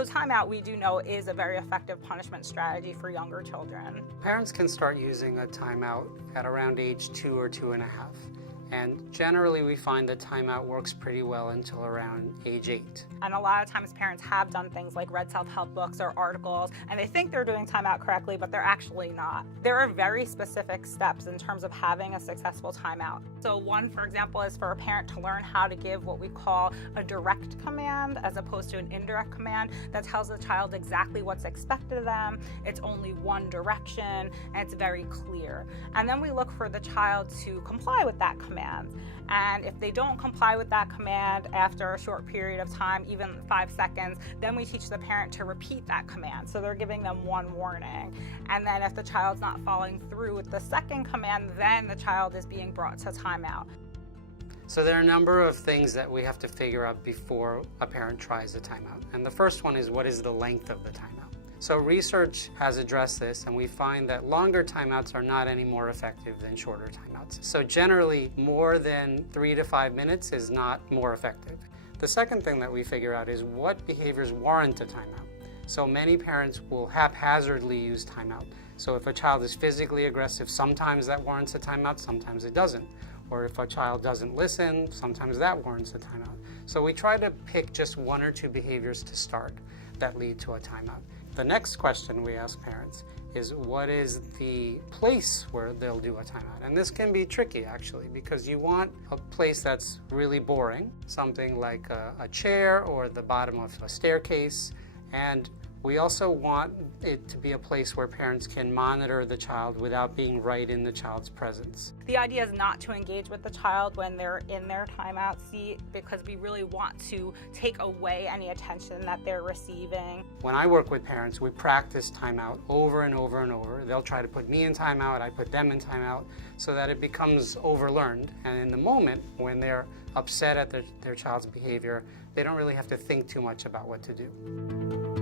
So timeout, we do know, is a very effective punishment strategy for younger children. Parents can start using a timeout at around age 2 or 2.5. And generally we find that timeout works pretty well until around age 8. And a lot of times parents have done things like read self-help books or articles, and they think they're doing timeout correctly, but they're actually not. There are very specific steps in terms of having a successful timeout. So one, for example, is for a parent to learn how to give what we call a direct command as opposed to an indirect command that tells the child exactly what's expected of them. It's only one direction, and it's very clear. And then we look for the child to comply with that command. And if they don't comply with that command after a short period of time, even 5 seconds, then we teach the parent to repeat that command. So they're giving them one warning. And then if the child's not following through with the second command, then the child is being brought to timeout. So there are a number of things that we have to figure out before a parent tries a timeout. And the first one is, what is the length of the timeout? So research has addressed this, and we find that longer timeouts are not any more effective than shorter timeouts. So generally, more than 3 to 5 minutes is not more effective. The second thing that we figure out is what behaviors warrant a timeout. So many parents will haphazardly use timeout. So if a child is physically aggressive, sometimes that warrants a timeout, sometimes it doesn't. Or if a child doesn't listen, sometimes that warrants a timeout. So we try to pick just 1 or 2 behaviors to start that lead to a timeout. The next question we ask parents is, what is the place where they'll do a timeout? And this can be tricky, actually, because you want a place that's really boring, something like a chair or the bottom of a staircase. And we also want it to be a place where parents can monitor the child without being right in the child's presence. The idea is not to engage with the child when they're in their timeout seat, because we really want to take away any attention that they're receiving. When I work with parents, we practice timeout over and over and over. They'll try to put me in timeout, I put them in timeout, so that it becomes overlearned. And in the moment, when they're upset at their child's behavior, they don't really have to think too much about what to do.